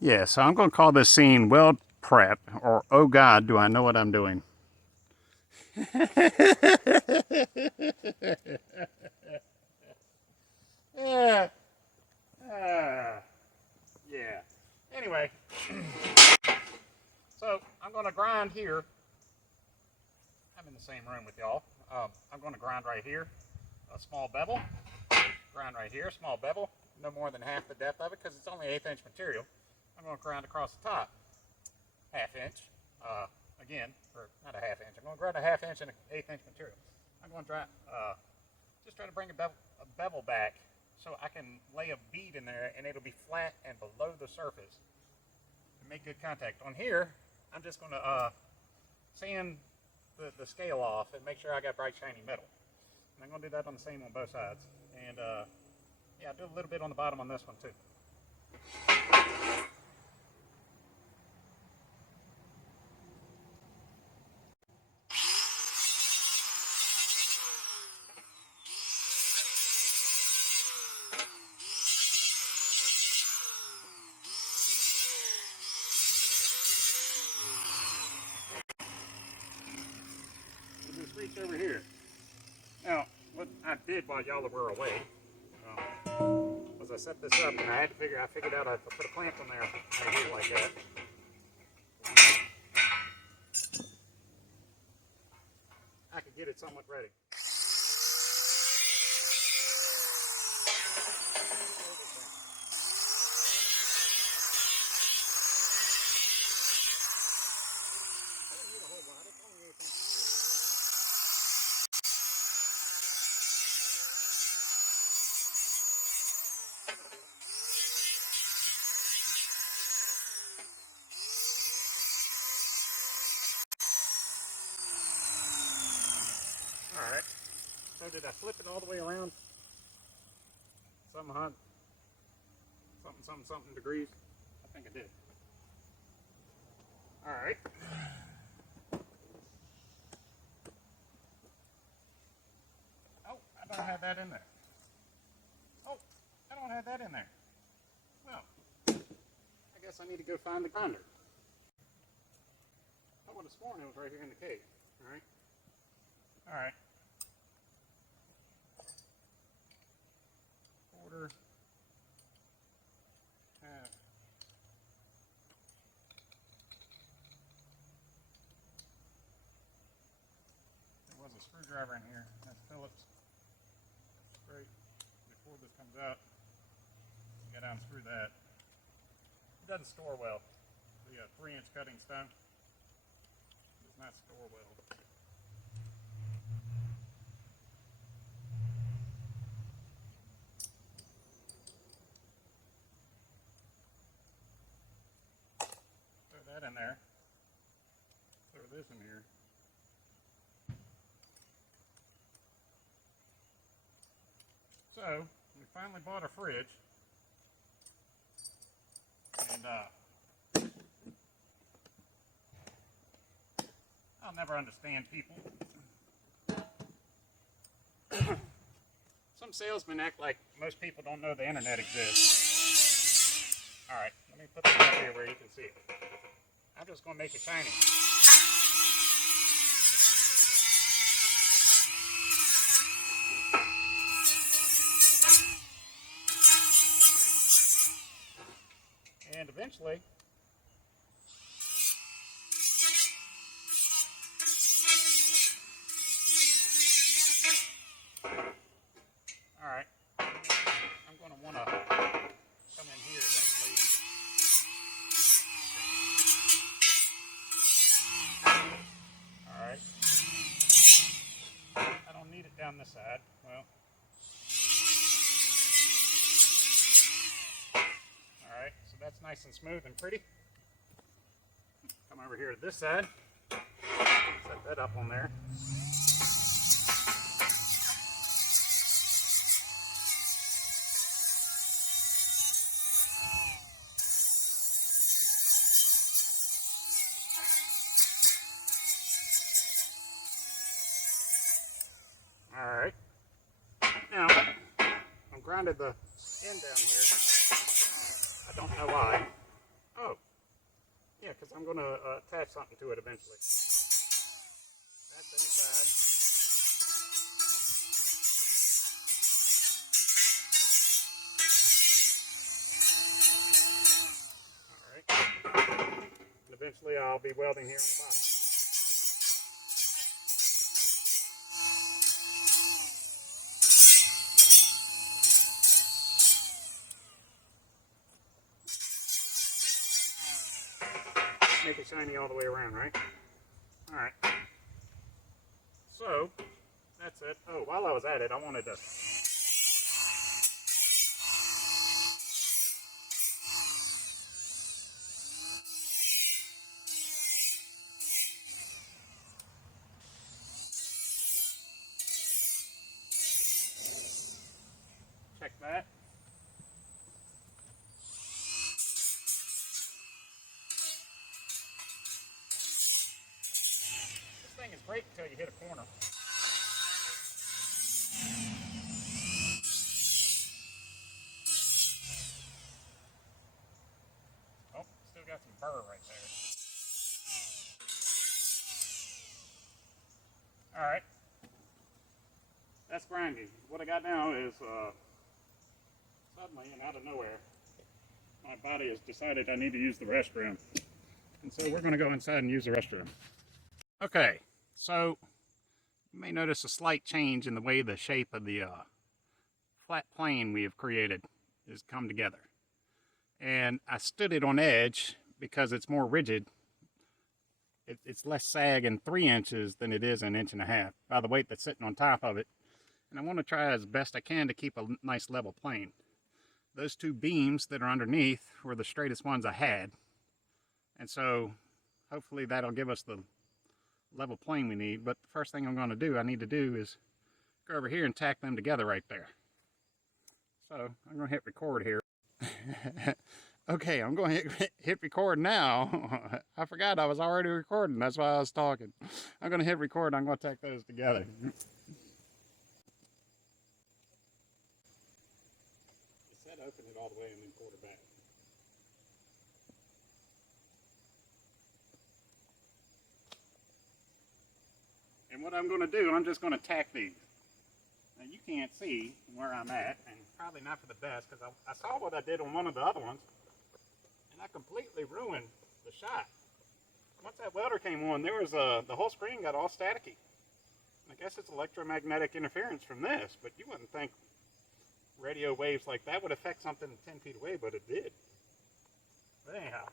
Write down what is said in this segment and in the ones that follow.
Yeah, so I'm going to call this scene weld prep, or oh God, do I know what I'm doing. Yeah. Yeah. Anyway, so I'm going to grind here. I'm in the same room with y'all. I'm going to grind right here, a small bevel. Grind right here, small bevel. No more than half the depth of it because it's only 1/8 inch material. I'm going to grind across the top, 1/2 inch. Again, or not a 1/2 inch. I'm going to grind a 1/2 inch and an 1/8 inch material. I'm going to just try to bring a bevel back so I can lay a bead in there and it'll be flat and below the surface and make good contact. On here, I'm just going to sand the scale off and make sure I got bright shiny metal. And I'm going to do that on the same on both sides. And yeah, I'll do a little bit on the bottom on this one too. Reach over here. Now, what I did while y'all were away was I set this up and I figured out I put a clamp on there right here like that. I could get it somewhat ready. Alright, so did I flip it all the way around? Something degrees? I think I did. Alright. Oh, I don't have that in there. Oh, I don't have that in there. Well, I guess I need to go find the grinder. I would have sworn it was right here in the cave. Alright. Alright. Quarter. Half. There was a screwdriver in here. That's Phillips. Straight. Before this comes out, you gotta unscrew that. It doesn't store well. The 3-inch cutting stone does not store well. In there. Throw this in here. So, we finally bought a fridge. And I'll never understand people. Some salesmen act like most people don't know the internet exists. Alright, let me put this up here where you can see it. I'm just going to make it shiny. And eventually, alright, I'm going to want to come in here eventually. Alright. I don't need it down this side. Well. Alright, so that's nice and smooth and pretty. Come over here to this side. Set that up on there. Alright. Now, I've grinded the end down here. I don't know why. because I'm going to attach something to it eventually. That's inside. Alright. Eventually I'll be welding here on the bottom. Make it shiny all the way around, right? Alright. So, that's it. Oh, while I was at it, I wanted to... check that. This thing is great until you hit a corner. Oh, still got some burr right there. Alright. That's grinding. What I got now is, suddenly and out of nowhere, my body has decided I need to use the restroom. And so we're going to go inside and use the restroom. Okay, so you may notice a slight change in the way the shape of the flat plane we have created has come together. And I stood it on edge because it's more rigid. It's less sag in 3 inches than it is an 1.5 inches by the weight that's sitting on top of it. And I want to try as best I can to keep a nice level plane. Those 2 beams that are underneath were the straightest ones I had. And so hopefully that'll give us the level plane we need. But the first thing I need to do is go over here and tack them together right there. So I'm going to hit record here. Okay, I'm going to hit record now. I forgot I was already recording. That's why I was talking. I'm going to hit record. I'm going to tack those together. It said open it all the way and then quarter back. And what I'm going to do, I'm just going to tack these. Now you can't see where I'm at, and probably not for the best, because I saw what I did on one of the other ones, and I completely ruined the shot. Once that welder came on, there was the whole screen got all staticky. I guess it's electromagnetic interference from this, but you wouldn't think radio waves like that would affect something 10 feet away, but it did. But anyhow.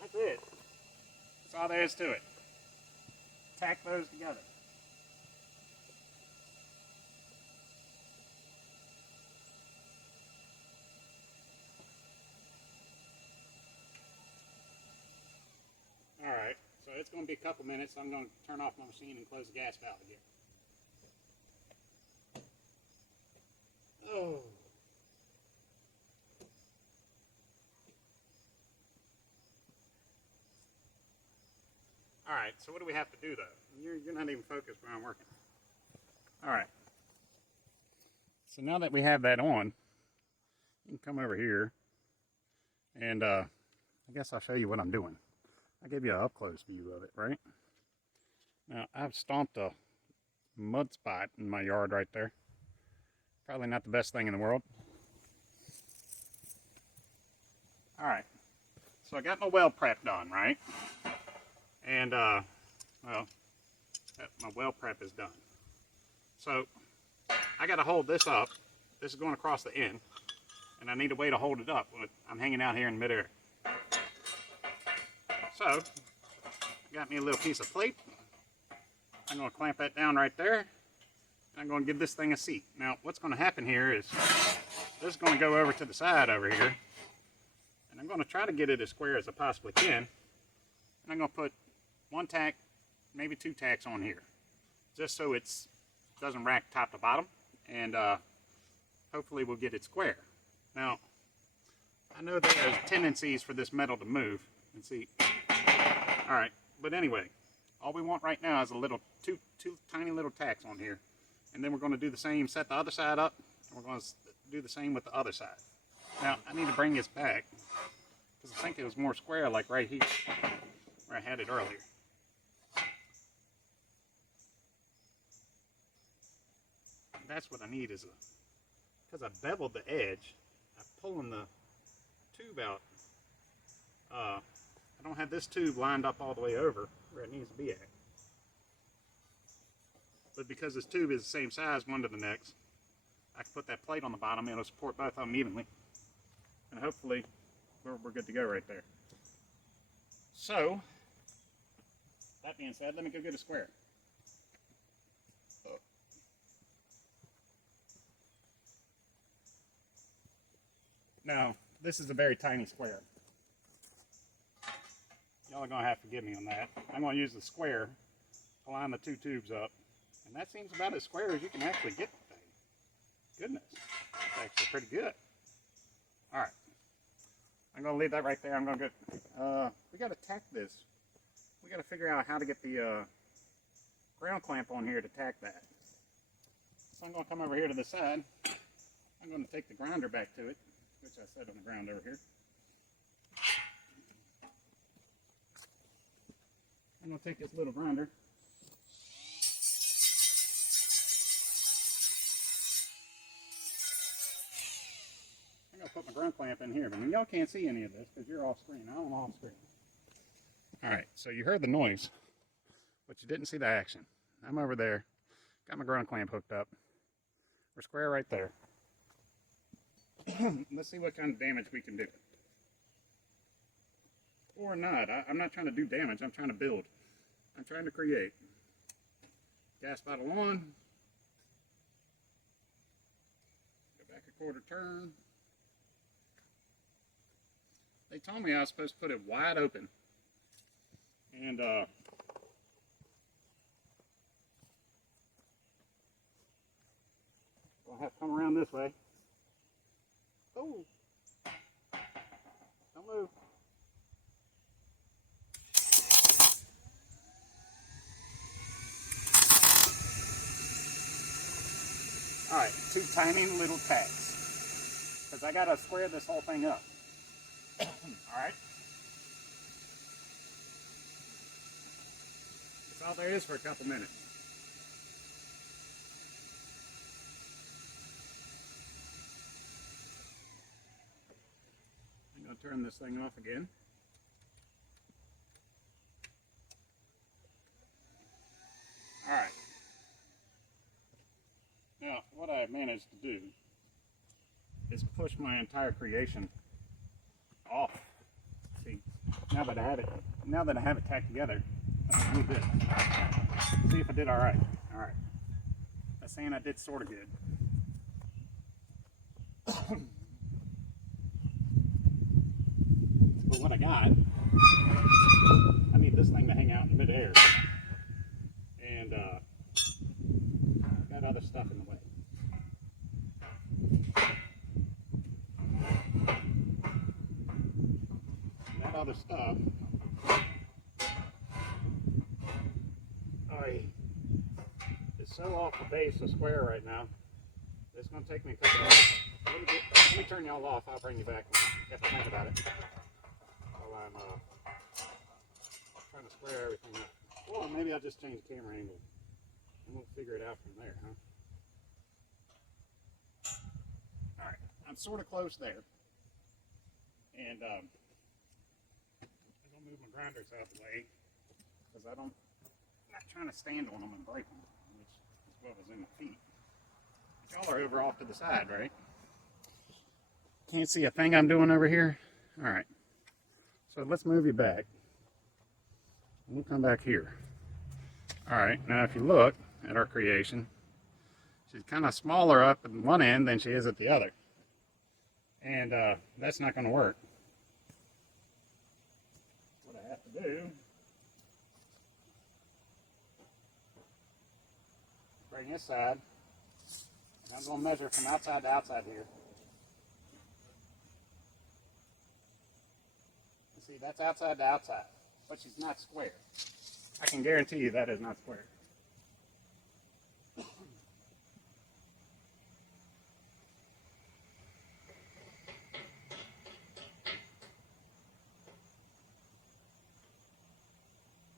That's it. That's all there is to it. Tack those together. Alright, so it's going to be a couple minutes. I'm going to turn off my machine and close the gas valve again. Oh. Alright, so what do we have to do though? You're not even focused where I'm working. Alright. So now that we have that on, you can come over here and I guess I'll show you what I'm doing. I'll give you an up-close view of it, right? Now, I've stomped a mud spot in my yard right there. Probably not the best thing in the world. Alright, so I got my weld prep done, right? And, well, my weld prep is done. So, I got to hold this up. This is going across the end. And I need a way to hold it up. I'm hanging out here in midair. So, got me a little piece of plate. I'm going to clamp that down right there. And I'm going to give this thing a seat. Now, what's going to happen here is, this is going to go over to the side over here. And I'm going to try to get it as square as I possibly can. And I'm going to put one tack maybe 2 tacks on here, just so it doesn't rack top to bottom, and hopefully we'll get it square. Now, I know there's tendencies for this metal to move, and see, all right, but anyway, all we want right now is a little, two tiny little tacks on here, and then we're going to do the same, set the other side up, and we're going to do the same with the other side. Now, I need to bring this back, because I think it was more square, like right here, where I had it earlier. That's what I need, is because I beveled the edge, I'm pulling the tube out. I don't have this tube lined up all the way over where it needs to be at. But because this tube is the same size one to the next, I can put that plate on the bottom, it'll support both of them evenly. And hopefully we're good to go right there. So, that being said, let me go get a square. Now, this is a very tiny square. Y'all are going to have to forgive me on that. I'm going to use the square to line the 2 tubes up. And that seems about as square as you can actually get the thing. Goodness, that's actually pretty good. Alright, I'm going to leave that right there. I'm going to get, we got to tack this. We got to figure out how to get the ground clamp on here to tack that. So I'm going to come over here to the side. I'm going to take the grinder back to it, which I set on the ground over here. I'm going to take this little grinder. I'm going to put my ground clamp in here, but y'all can't see any of this because you're off screen. I'm off screen. Alright, so you heard the noise, but you didn't see the action. I'm over there, got my ground clamp hooked up. We're square right there. Let's see what kind of damage we can do. Or not. I'm not trying to do damage, I'm trying to build. I'm trying to create. Gas bottle on. Go back a quarter turn. They told me I was supposed to put it wide open. And I'll have to come around this way. Oh! Don't move. Alright, 2 tiny little tacks. Because I got to square this whole thing up. Alright? That's all there is for a couple minutes. I'm going to turn this thing off again. Alright. Now, what I managed to do is push my entire creation off. See, now that I have it tacked together, I'll move this. See if I did all right. All right. I'm saying I did sort of good. But what I got, I need this thing to hang out in midair, and got other stuff in the way. That other stuff, is so off the base of square right now. It's going to take me a couple minutes. Let me turn y'all off. I'll bring you back if I think about it. While I'm trying to square everything up. Well, maybe I'll just change the camera angle and we'll figure it out from there, huh? Alright, I'm sort of close there. And I'm going to move my grinders out of the way because I'm not trying to stand on them and break them, which is what was in my feet. Y'all are over off to the side, right? Can't see a thing I'm doing over here? Alright. So let's move you back. We'll come back here. Alright, now if you look at our creation, she's kind of smaller up at one end than she is at the other. And that's not going to work. What I have to do bring this side, and I'm going to measure from outside to outside here. You see, that's outside to outside, but she's not square. I can guarantee you that is not square.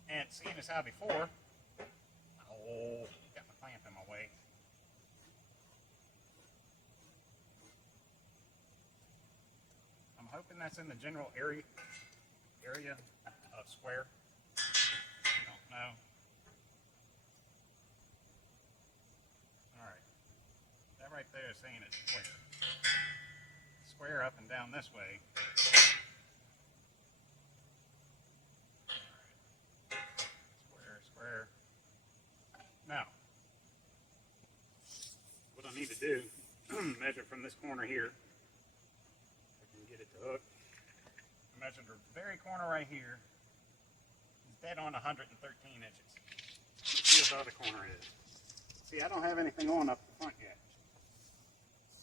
And seeing as how before, oh, got my clamp in my way. I'm hoping that's in the general area of square. I don't know. Alright. That right there is saying it's square. Square up and down this way. Square. Now, what I need to do, measure from this corner here. I can get it to hook. I measured the very corner right here. It's dead on 113 inches. Let's see what the other corner is. See, I don't have anything on up the front yet.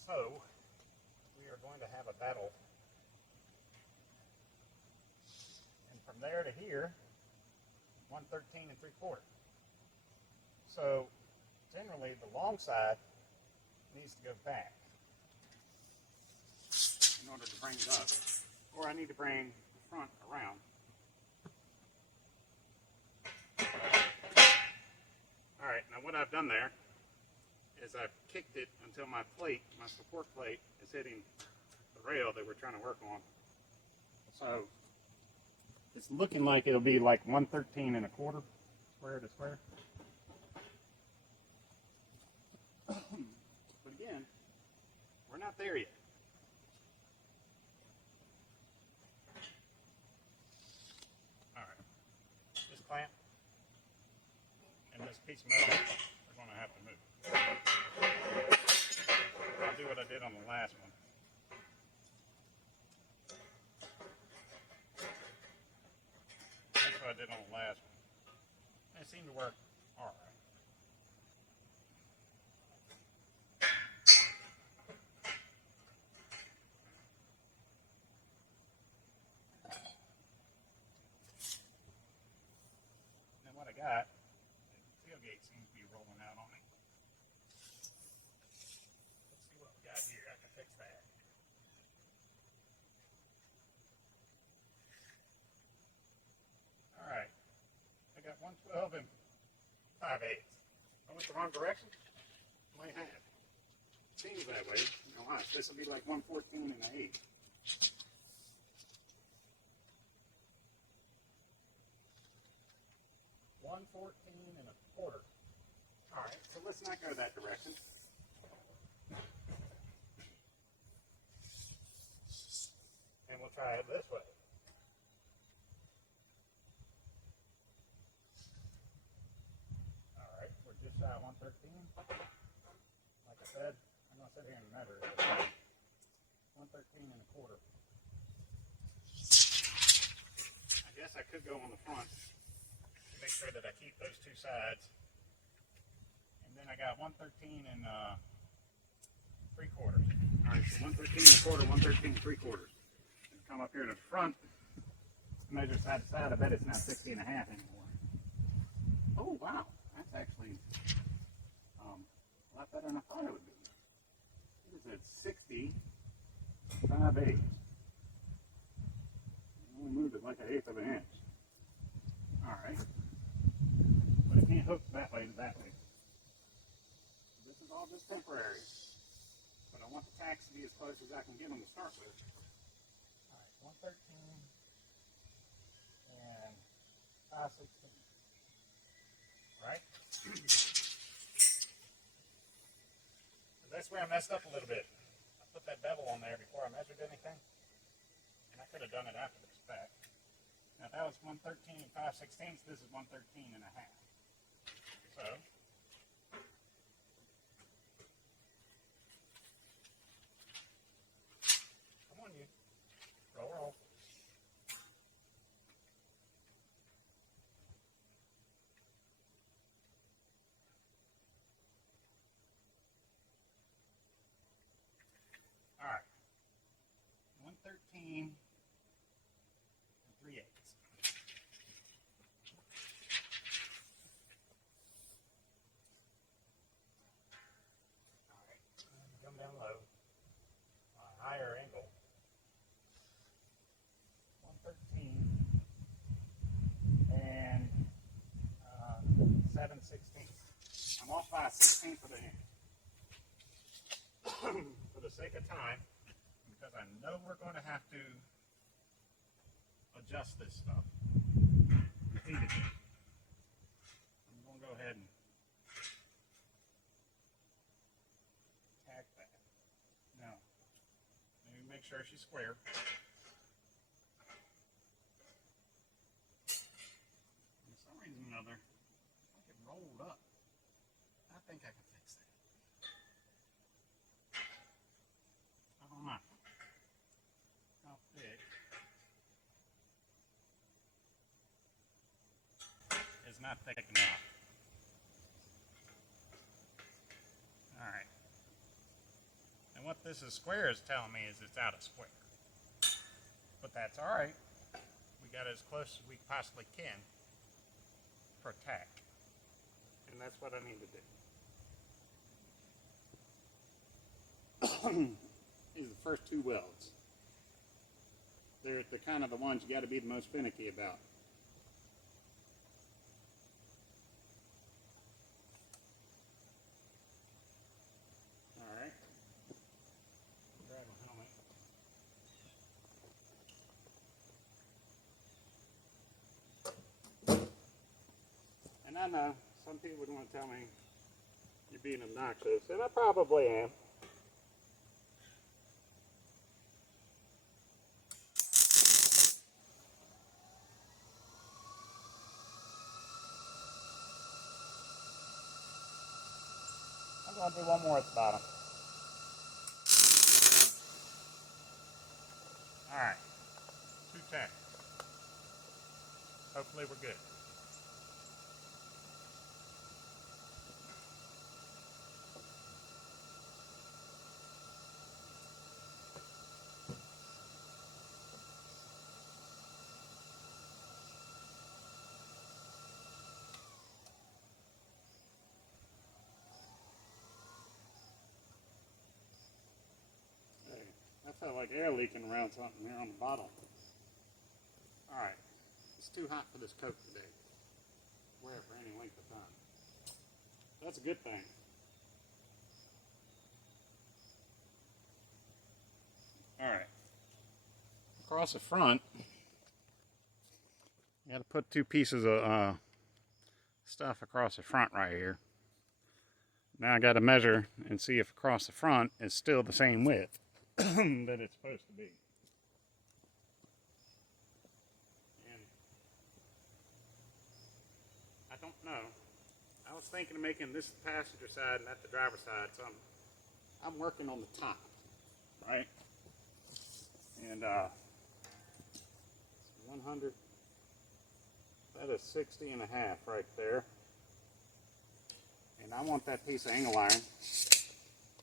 So, we are going to have a battle. And from there to here, 113 3/4. So generally the long side needs to go back in order to bring it up. Or I need to bring the front around. Alright, now what I've done there is I've kicked it until my plate, my support plate, is hitting the rail that we're trying to work on. So it's looking like it'll be like 113 1/4, square to square. But again, we're not there yet. Alright, this clamp and this piece of metal are going to have to move. I'll do what I did on the last one. That's what I did on the last one. It seemed to work alright. Then what I got, the tailgate seems to be rolling out on me. Let's see what we got here. I can fix that. Alright, I got 112 and 5/8. I went the wrong direction? Might have. Seems that way. You know, this will be like 114 1/8. Alright, so let's not go that direction. And we'll try it this way. Just shy of 113. Like I said, I'm going to sit here and measure it. 113 1/4. I guess I could go on the front to make sure that I keep those two sides. And then I got 113 3/4. Alright, so 113 1/4, 113 3/4. And come up here to the front, measure side to side. I bet it's not 60 1/2 anymore. Oh, wow. That's actually a lot better than I thought it would be. It is at 60 5/8. I moved it like 1/8 of an inch. Alright. But it can't hook that way to that way. This is all just temporary. But I want the tacks to be as close as I can get them to start with. Alright, 113 and 5/16. Right? So that's where I messed up a little bit. I put that bevel on there before I measured anything, and I could have done it after the fact. Now that was 113 and 5/16. This is 113 1/2. So come on, you roll. 3/8. Alright, come down low. Higher angle. 113 and 7/16. I'm off by a 16th of an inch. For the sake of time, because I know we're going to have to adjust this stuff repeatedly. I'm going to go ahead and tack that. Now, maybe make sure she's square. For some reason or another, like it rolled up. I think I can fix that. I don't know how thick is not thick enough. Alright. And what this is square is telling me is it's out of square. But that's alright. We got as close as we possibly can for tack. And that's what I need to do. These are the first two welds. They're the kind of the ones you got to be the most finicky about. Alright. Grab a helmet. And I know some people would want to tell me you're being obnoxious, and I probably am. I'm going to do one more at the bottom. Alright, 2 tacks. Hopefully we're good. I felt like air leaking around something here on the bottom. Alright, it's too hot for this coat today. Wear it for any length of time. That's a good thing. Alright, across the front, you got to put 2 pieces of stuff across the front right here. Now I got to measure and see if across the front is still the same width that it's supposed to be. And I don't know. I was thinking of making this the passenger side and that the driver's side, so I'm working on the top, right? And 100, that is 60 and a half right there. And I want that piece of angle iron to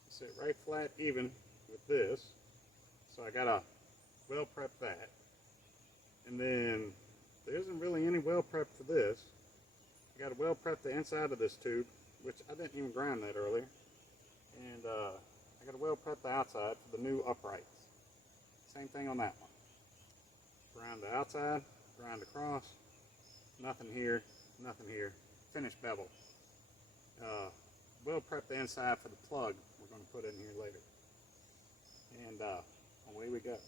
sit right flat even with this. So I gotta weld prep that. And then there isn't really any weld prep for this. I gotta weld prep the inside of this tube, which I didn't even grind that earlier. And I gotta weld prep the outside for the new uprights. Same thing on that one. Grind the outside, grind across, nothing here, nothing here. Finish bevel. We'll prep the inside for the plug we're going to put in here later. And away we go.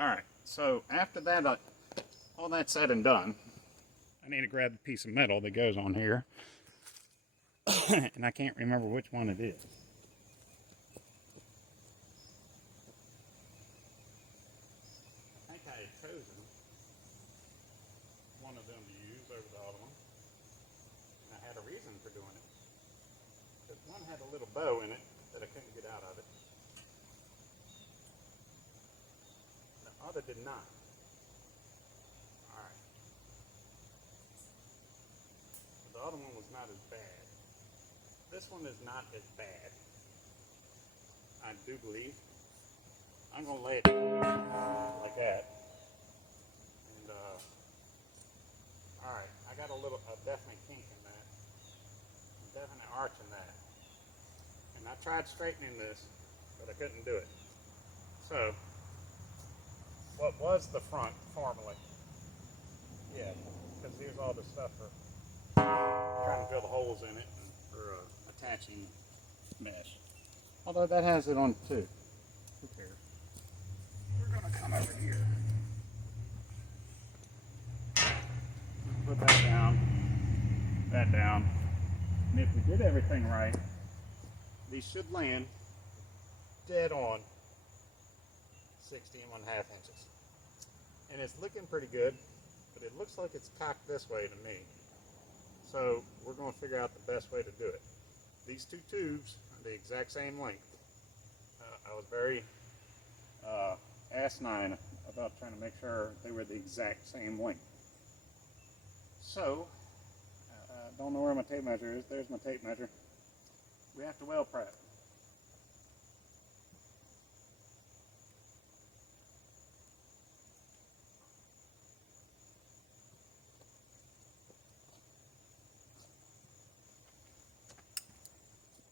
Alright, so after that, all that's said and done, I need to grab the piece of metal that goes on here. And I can't remember which one it is. I think I had chosen one of them to use over the other one. And I had a reason for doing it. Because one had a little bow in it that I couldn't get out of it. The other did not. Alright. The other one was not as bad. This one is not as bad. I do believe. I'm going to lay it like that. And, alright, I got a definite kink in that. A definite arch in that. And I tried straightening this, but I couldn't do it. So, what was the front formerly? Yeah, because here's all the stuff for trying to drill the holes in it for attaching mesh. Although that has it on too. Who cares? We're going to come over here. Put that down, and if we did everything right, these should land dead on 16 1/2 inches. And it's looking pretty good, but it looks like it's cocked this way to me. So we're going to figure out the best way to do it. These two tubes are the exact same length. I was very asinine about trying to make sure they were the exact same length. So, don't know where my tape measure is. There's my tape measure. We have to weld prep.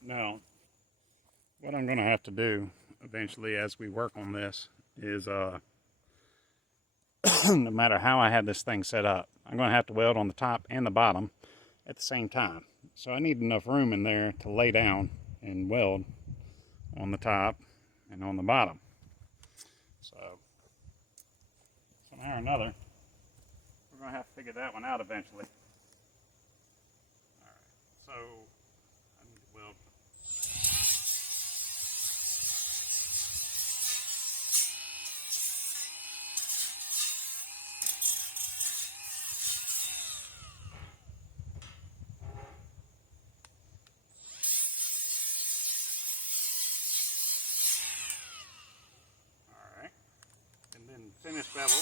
Now, what I'm going to have to do eventually as we work on this is, no matter how I have this thing set up, I'm going to have to weld on the top and the bottom at the same time. So I need enough room in there to lay down and weld on the top and on the bottom. So somehow or another, we're going to have to figure that one out eventually. Alright, so I need to weld. Finish bevel.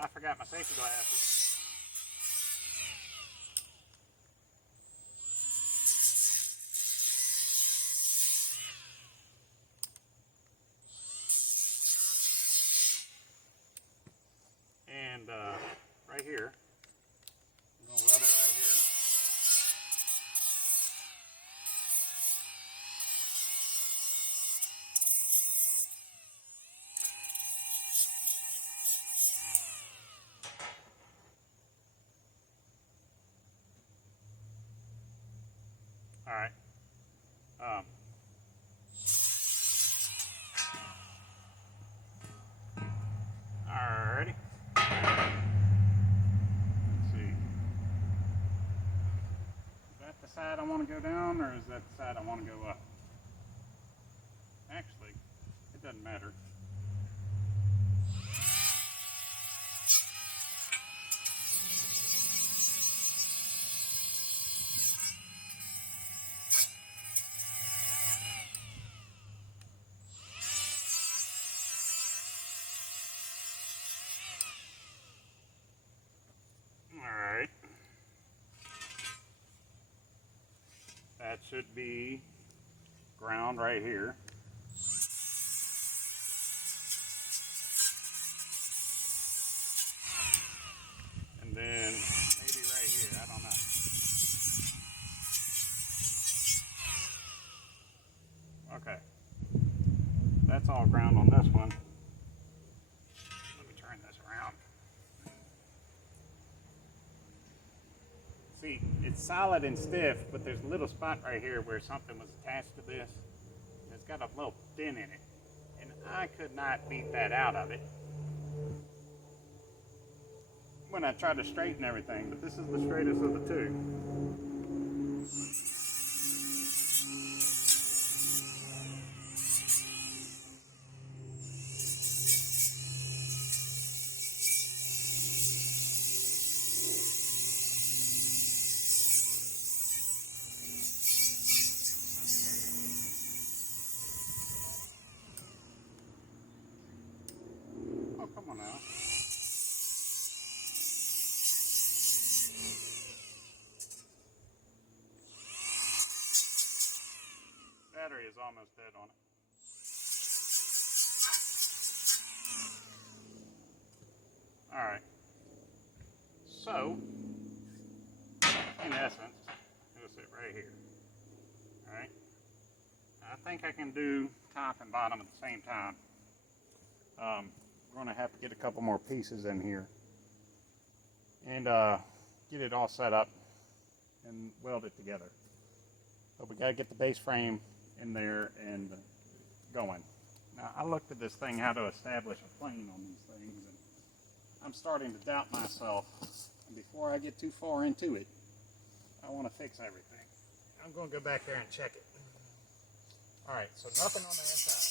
I forgot my safety glasses. And right here, I'm going to weld it right here. Alright. Alrighty. Let's see. Is that the side I want to go down, or is that the side I want to go up? Actually, it doesn't matter. Alright. That should be ground right here. And then maybe right here, I don't know. Okay. That's all ground on this one. Let me turn this around. See, it's solid and stiff, but there's a little spot right here where something was attached to this. And it's got a little dent in it. And I could not beat that out of it when I tried to straighten everything, but this is the straightest of the two. Oh, come on now. battery is almost dead on it. Alright, so in essence, it'll sit right here. Alright, I think I can do top and bottom at the same time. We're going to have to get a couple more pieces in here and get it all set up and weld it together. But we got to get the base frame in there and going. Now I looked at this thing, how to establish a plane on these things, and I'm starting to doubt myself. And before I get too far into it, I want to fix everything. I'm going to go back there and check it. Alright, so nothing on the inside.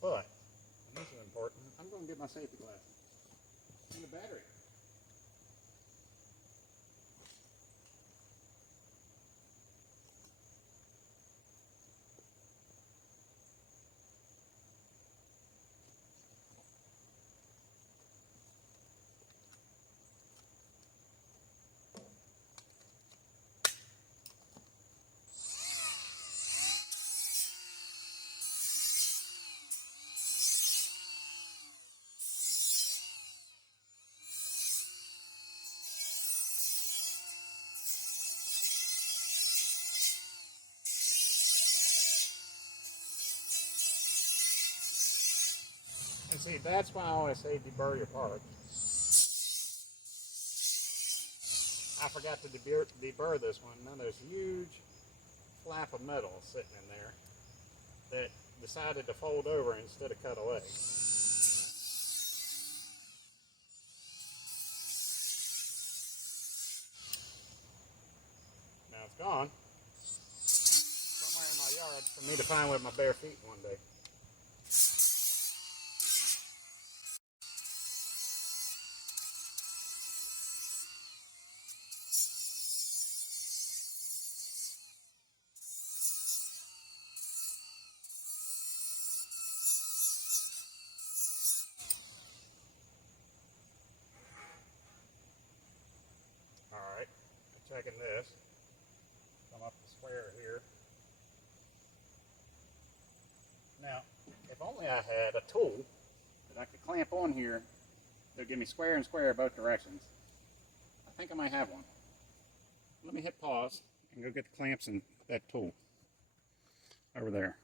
But, and this is important, I'm going to get my safety glasses and the battery. And see, that's why I always say deburr your parts. I forgot to deburr this one. Now there's a huge flap of metal sitting in there that decided to fold over instead of cut away. Now it's gone. Somewhere in my yard for me to find with my bare feet one day. Alright, I'm checking this. Come up the square here. Now, if only I had a tool that I could clamp on here that would give me square and square both directions. I think I might have one. Let me hit pause and go get the clamps and that tool over there.